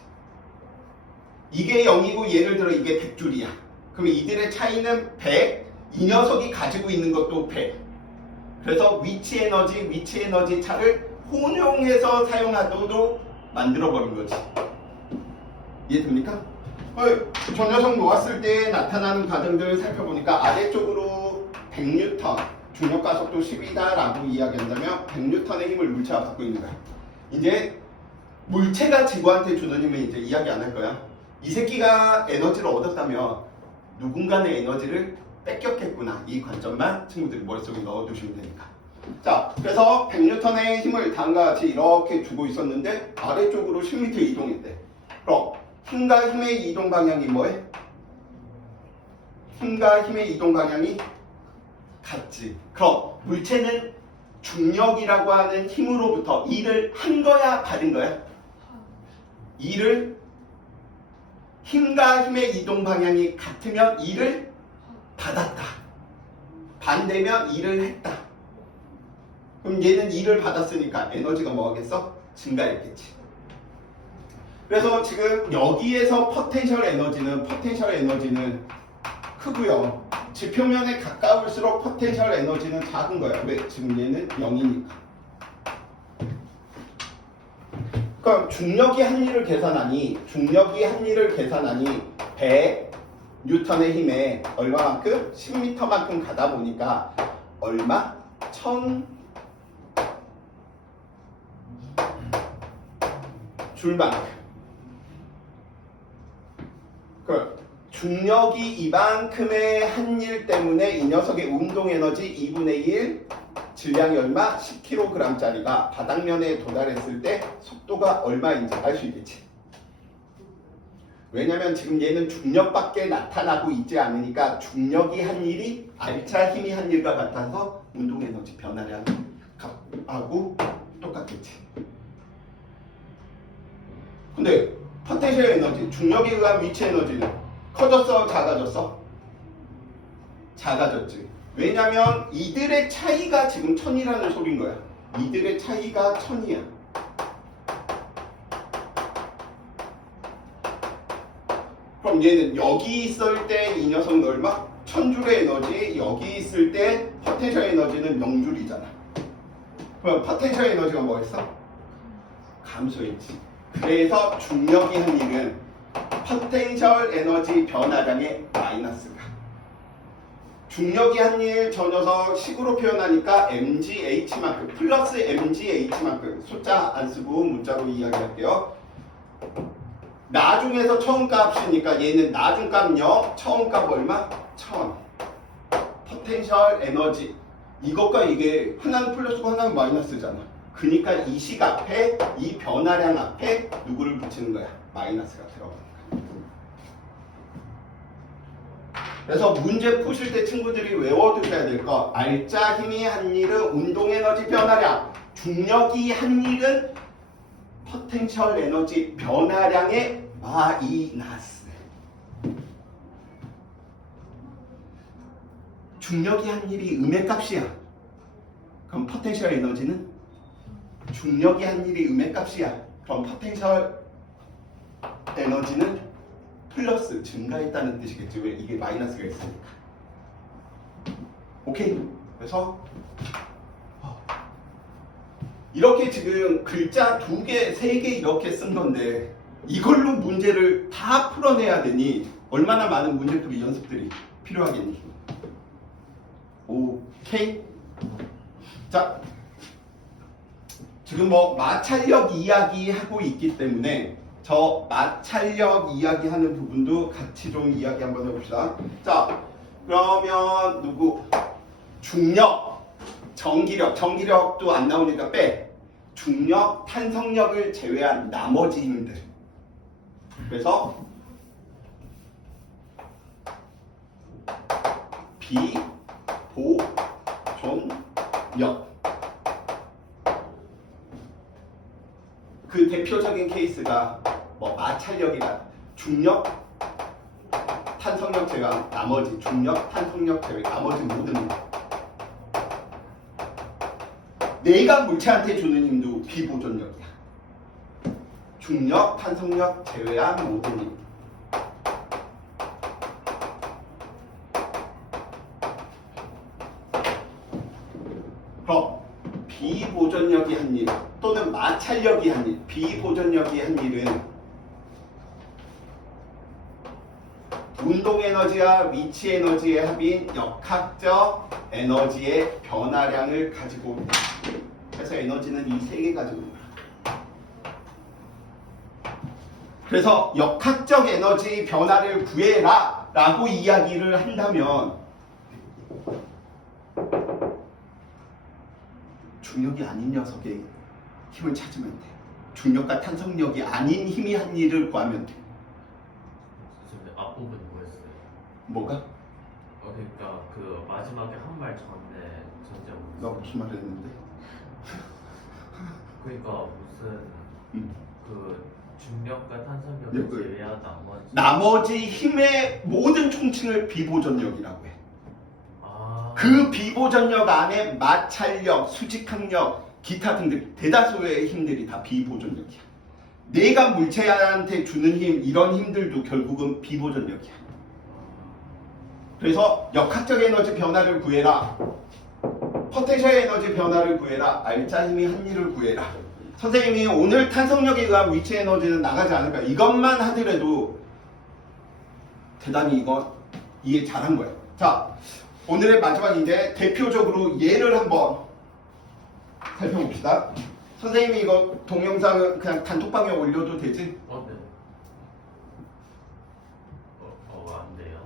이게 0이고 예를 들어 이게 100줄이야. 그럼 이들의 차이는 100, 이 녀석이 가지고 있는 것도 100. 그래서 위치 에너지 차를 혼용해서 사용하도록 만들어버린 거지. 이해됩니까? 저 녀석 놓았을 때 나타나는 과정들을 살펴보니까 아래쪽으로 100N, 중력가속도 10이다 라고 이야기한다면 100N의 힘을 물체가 받고 있는 거야. 이제 물체가 지구한테 주는 힘은 이제 이야기 안 할 거야. 이 새끼가 에너지를 얻었다면 누군가의 에너지를 뺏겼겠구나. 이 관점만 친구들이 머릿속에 넣어두시면 되니까. 자, 그래서 100N의 힘을 다음과 같이 이렇게 주고 있었는데 아래쪽으로 10m 이동했대. 그럼 힘과 힘의 이동 방향이 뭐해? 힘과 힘의 이동 방향이 같지. 그럼 물체는 중력이라고 하는 힘으로부터 일을 한 거야, 받은 거야? 일을 힘과 힘의 이동 방향이 같으면 일을 받았다. 반대면 일을 했다. 그럼 얘는 일을 받았으니까 에너지가 뭐 하겠어? 증가했겠지. 그래서 지금 여기에서 포텐셜 에너지는 크고요. 지표면에 가까울수록 포텐셜 에너지는 작은 거야. 왜? 지금 얘는 0이니까. 그럼 중력이 한 일을 계산하니 100 뉴턴의 힘에 얼마만큼? 10m만큼 가다 보니까 얼마? 1000 줄만큼. 그럼 중력이 이만큼의 한 일 때문에 이 녀석의 운동 에너지 2분의 1 질량이 얼마? 10kg짜리가 바닥면에 도달했을 때 속도가 얼마인지 알 수 있겠지. 왜냐면 지금 얘는 중력밖에 나타나고 있지 않으니까 중력이 한 일이 알차 힘이 한 일과 같아서 운동 에너지 변화량하고 똑같겠지. 근데 포텐셜 에너지, 중력에 의한 위치 에너지는 커졌어, 작아졌어? 작아졌지. 왜냐면 이들의 차이가 지금 1000이라는 소린 거야. 이들의 차이가 1000이야. 그럼 얘는 여기 있을 때 이 녀석은 얼마? 1000줄의 에너지. 여기 있을 때 포텐셜 에너지는 0줄이잖아. 그럼 포텐셜 에너지가 뭐였어? 감소했지. 그래서 중력이 한 일은 포텐셜 에너지 변화량의 마이너스가. 중력이 한 일 저 녀석 식으로 표현하니까 mgh만큼 플러스 mgh만큼 숫자 안 쓰고 문자로 이야기할게요. 나중에서 처음 값이니까 얘는 나중 값 0, 처음 값 얼마? 1000. 포텐셜 에너지 이것과 이게 하나는 플러스고 하나는 마이너스잖아. 그러니까 이 식 앞에 이 변화량 앞에 누구를 붙이는 거야? 마이너스가 들어가는 거야. 그래서 문제 푸실 때 친구들이 외워두셔야 될 거 알짜 힘이 한 일은 운동 에너지 변화량, 중력이 한 일은 포텐셜 에너지 변화량의 마이너스. 중력이 한 일이 음의 값이야. 그럼 포텐셜 에너지는 중력이 한 일이 음의 값이야. 그럼 포텐셜 에너지는 플러스 증가했다는 뜻이겠지. 왜? 이게 마이너스가 있으니까. 오케이? 그래서 이렇게 지금 글자 2개, 3개 이렇게 쓴 건데 이걸로 문제를 다 풀어내야 되니 얼마나 많은 문제풀이 연습들이 필요하겠니? 오케이? 자, 지금 뭐 마찰력 이야기하고 있기 때문에 저 마찰력 이야기하는 부분도 같이 좀 이야기 한번 해봅시다. 자, 그러면 누구? 중력, 전기력도 안 나오니까 빼. 중력, 탄성력을 제외한 나머지 힘들. 그래서 비보존력. 그 대표적인 케이스가 뭐 마찰력이나 중력, 탄성력 제외한 나머지 중력, 탄성력 제외 나머지 모든 힘. 내가 물체한테 주는 힘도 비보존력이야. 중력, 탄성력 제외한 모든 힘. 그럼 비보존력이 한 일 또는 마찰력이 한 일, 비보존력이 한 일은 운동 에너지와 위치 에너지의 합인 역학적 에너지의 변화량을 가지고 있다. 그래서 에너지는 이 3개 가지고 있다. 그래서 역학적 에너지 변화를 구해라 라고 이야기를 한다면 중력이 아닌 녀석의 힘을 찾으면 돼. 중력과 탄성력이 아닌 힘이 한 일을 구하면 돼. 근데 앞부분 뭐였어요? 뭐가? 그러니까 그 마지막에 한 말 전에 전제 너 무슨 말 했는데? 그러니까 무슨 음. 그 중력과 네, 탄성력을 그- 제외한 나머지 나머지 힘의 모든 총칭을 비보전력이라고 해. 아, 그 비보전력 안에 마찰력, 수직항력, 기타 등등 대다수의 힘들이 다 비보전력이야. 내가 물체한테 주는 힘, 이런 힘들도 결국은 비보전력이야. 그래서 역학적 에너지 변화를 구해라. 포텐셜 에너지 변화를 구해라. 알짜 힘이 한 일을 구해라. 선생님이 오늘 탄성력에 의한 위치 에너지는 나가지 않을까. 이것만 하더라도 대단히 이거 이해 잘한 거야. 자, 오늘의 마지막 이제 대표적으로 예를 한번 살펴봅시다. 선생님이 이거 동영상을 그냥 단톡방에 올려도 되지? 네. 안 돼요.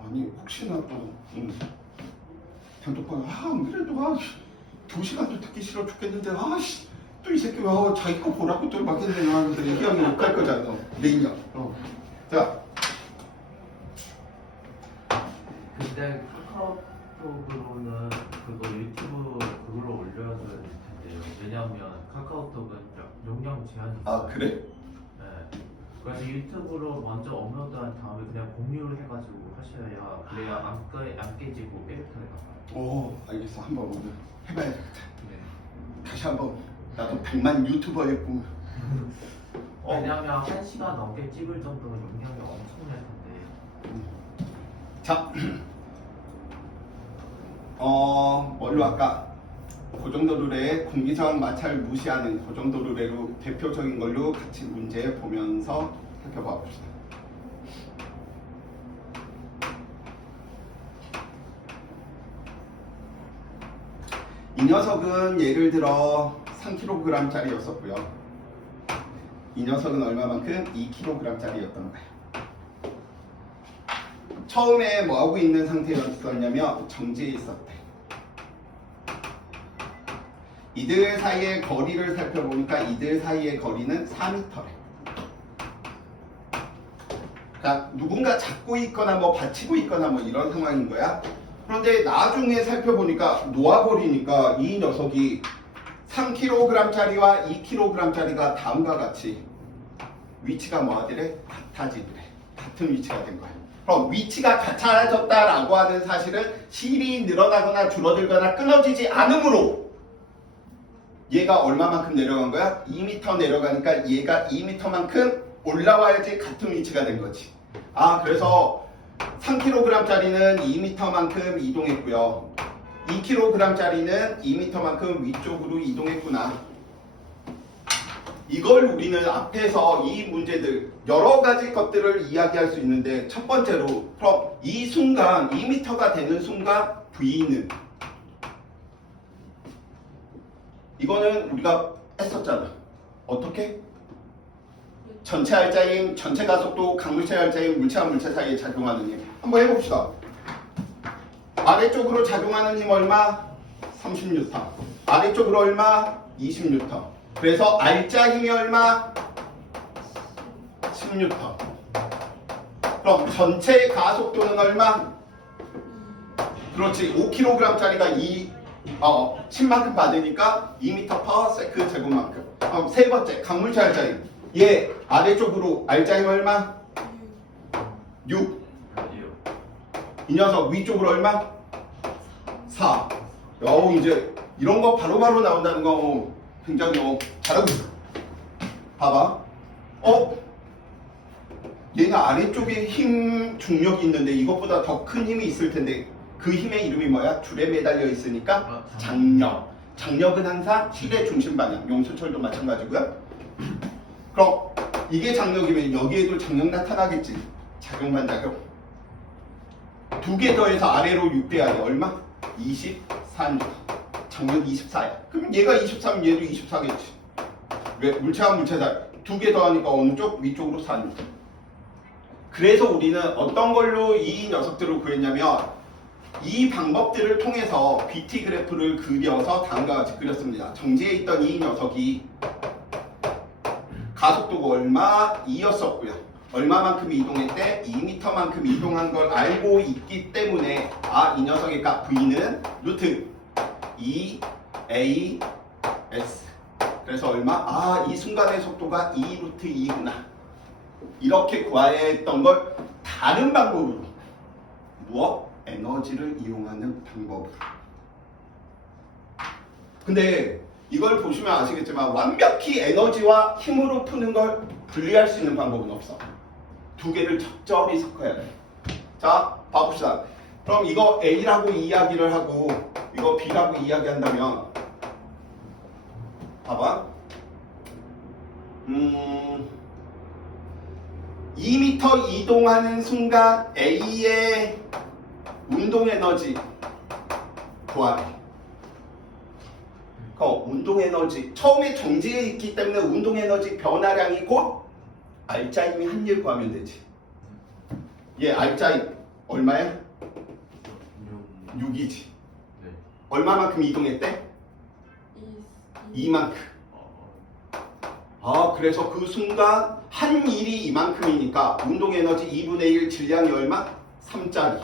아니 혹시나 또 단톡방에 안 그래도 2시간도 듣기 싫어 죽겠는데 또 이 새끼 자기 거 보라고 또 막 했네. 그래서 얘기하기 못 갈 거잖아. 내 인연. 자, 근데 카카오톡으로는 그거 유튜브 그걸로 올려야 될 텐데요. 왜냐면 카카오톡은 용량 제한이 있어요. 아 그래? 네. 그래서 유튜브로 먼저 업로드한 다음에 그냥 공유를 해가지고 하셔야 그래야 안 깨지고 깨끗하게 나가요. 오 알겠어. 한번 오늘 해봐야겠다. 네. 다시 한번 나도 100만 유튜버 했고. 왜냐면 1시간 넘게 찍을 정도로 용량이 엄청날 텐데. 자, 뭘로 할까? 고정도르래의 공기저항 마찰 무시하는 고정도르래로 대표적인 걸로 같이 문제 보면서 살펴봐 봅시다. 이 녀석은 예를 들어 3kg짜리였었고요. 이 녀석은 얼마만큼? 2kg짜리였던 거예요. 처음에 뭐 하고 있는 상태였었냐면 정지해 있었대. 이들 사이의 거리를 살펴보니까 이들 사이의 거리는 4m래. 그러니까 누군가 잡고 있거나 뭐 받치고 있거나 뭐 이런 상황인 거야. 그런데 나중에 살펴보니까 놓아버리니까 이 녀석이 3kg짜리와 2kg짜리가 다음과 같이 위치가 뭐하더래? 같아지더래. 같은 위치가 된 거야. 그럼 위치가 같아졌다라고 하는 사실은 실이 늘어나거나 줄어들거나 끊어지지 않으므로 얘가 얼마만큼 내려간 거야? 2m 내려가니까 얘가 2m만큼 올라와야지 같은 위치가 된 거지. 그래서 3kg짜리는 2m만큼 이동했고요. 2kg짜리는 2m만큼 위쪽으로 이동했구나. 이걸 우리는 앞에서 이 문제들 여러 가지 것들을 이야기할 수 있는데 첫 번째로 그럼 이 순간 2m가 되는 순간 V는 이거는 우리가 했었잖아. 어떻게? 전체 알자힘, 전체 가속도, 강물체 알자힘, 물체와 물체 사이에 작용하는 힘. 한번 해봅시다. 아래쪽으로 작용하는 힘 얼마? 30N. 아래쪽으로 얼마? 20N. 그래서 알자 힘이 얼마? 10N. 그럼 전체 가속도는 얼마? 그렇지. 5kg짜리가 10만큼 받으니까 2m/s 제곱만큼. 그럼 세 번째 강물체 알자힘. 얘 아래쪽으로 알자힘 얼마? 6. 이 녀석 위쪽으로 얼마? 4. 이제 이런 거 바로바로 나온다는 거 굉장히 잘하고 있어. 봐봐. 얘가 아래쪽에 힘 중력이 있는데 이것보다 더 큰 힘이 있을 텐데 그 힘의 이름이 뭐야? 줄에 매달려 있으니까 장력. 장력은 항상 실의 중심 방향. 용수철도 마찬가지고요. 그럼 이게 장력이면 여기에도 장력 나타나겠지. 작용 반작용. 두 개 더해서 아래로 6대야. 얼마? 24N. 장력 24야. 그럼 얘가 23면 얘도 24겠지. 왜? 물체와 물체다. 두 개 더하니까 어느 쪽? 위쪽으로 4N. 그래서 우리는 어떤 걸로 이 녀석들을 구했냐면 이 방법들을 통해서 BT 그래프를 그려서 다음과 같이 그렸습니다. 정지해 있던 이 녀석이 가속도가 얼마? 2였었고요. 얼마만큼 이동했대? 2m만큼 이동한 걸 알고 있기 때문에 이 녀석의 값 V는 루트 2AS. 그래서 얼마? 이 순간의 속도가 2 루트 2구나. 이렇게 구해야 했던 걸 다른 방법으로 무엇? 에너지를 이용하는 방법으로. 근데 이걸 보시면 아시겠지만 완벽히 에너지와 힘으로 푸는 걸 분리할 수 있는 방법은 없어. 두 개를 적절히 섞어야 돼. 자, 봐봅시다. 그럼 이거 A라고 이야기를 하고 이거 B라고 이야기한다면 봐봐. 2m 이동하는 순간 A의 운동 에너지 구하래. 운동 에너지 처음에 정지해 있기 때문에 운동 에너지 변화량이 곧 알짜임이 한 일 구하면 되지. 얘 알짜임 얼마야? 6이지. 네. 얼마만큼 이동했대? 2 2만큼. 그래서 그 순간 한 일이 이만큼이니까 운동 에너지 2분의 1 질량이 얼마? 3짜리.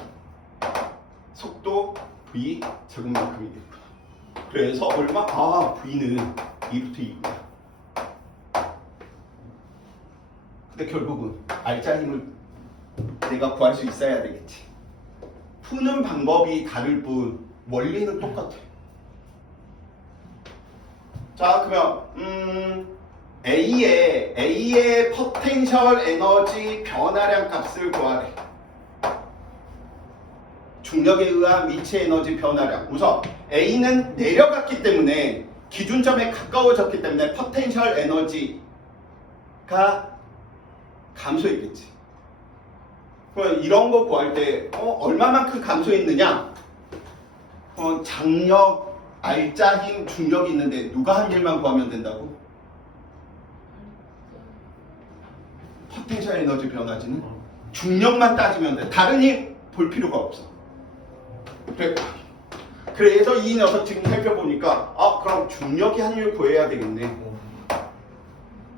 속도 V 제곱만큼이겠구나. 그래서 얼마? V는 2루트 2구나. 근데 결국은 알짜 힘을 내가 구할 수 있어야 되겠지. 푸는 방법이 다를 뿐 원리는 똑같아. 자, 그러면 A의 포텐셜 에너지 변화량 값을 구하래. 중력에 의한 위치 에너지 변화량. 우선 A는 내려갔기 때문에 기준점에 가까워졌기 때문에 포텐셜 에너지가 감소했겠지. 그럼 이런 거 구할 때 얼마만큼 감소했느냐? 장력, 알짜 힘, 중력이 있는데 누가 한 일만 구하면 된다고? 포텐셜 에너지 변화지는 중력만 따지면 돼. 다른 힘 볼 필요가 없어. 그래서 이 녀석 지금 살펴보니까 그럼 중력이 한 일 구해야 되겠네.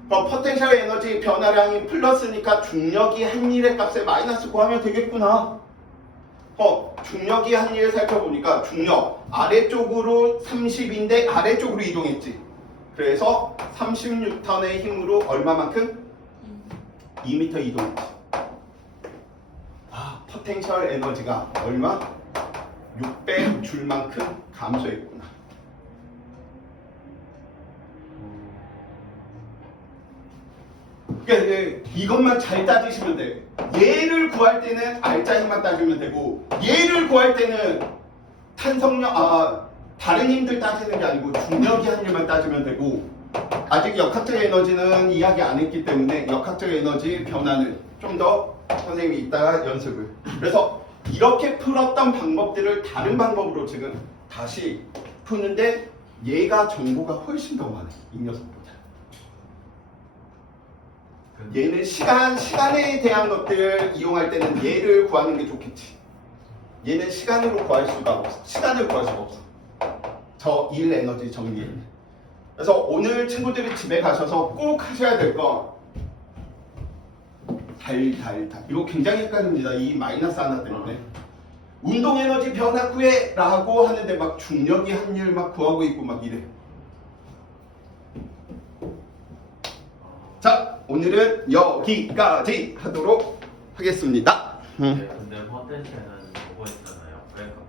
그럼 포텐셜 에너지 변화량이 플러스니까 중력이 한 일의 값에 마이너스 구하면 되겠구나. 중력이 한 일 살펴보니까 중력 아래쪽으로 30인데 아래쪽으로 이동했지. 그래서 30N의 힘으로 얼마만큼? 2m 이동했지. 포텐셜 에너지가 얼마? 600줄만큼 감소했구나. 그러니까 이것만 잘 따지시면 돼. 얘를 구할 때는 알짜 힘만 따지면 되고, 얘를 구할 때는 탄성력, 다른 힘들 따지는 게 아니고 중력이 한 일만 따지면 되고, 아직 역학적 에너지는 이야기 안 했기 때문에 역학적 에너지 변화는 좀 더 선생님이 이따가 연습을. 그래서 이렇게 풀었던 방법들을 다른 방법으로 지금 다시 푸는데 얘가 정보가 훨씬 더 많아. 이 녀석보다. 얘는 시간에 대한 것들을 이용할 때는 얘를 구하는 게 좋겠지. 얘는 시간으로 구할 수가 없어. 시간을 구할 수가 없어. 저 일 에너지 정리. 그래서 오늘 친구들이 집에 가셔서 꼭 하셔야 될 거 달. 이거 굉장히 헷갈립니다. 이 마이너스 하나 때문에. 운동 에너지 변화 구해 라고 하는데 막 중력이 한 일 막 구하고 있고 막 이래. 자, 오늘은 여기까지 하도록 하겠습니다. 네, 근데 포텐셜은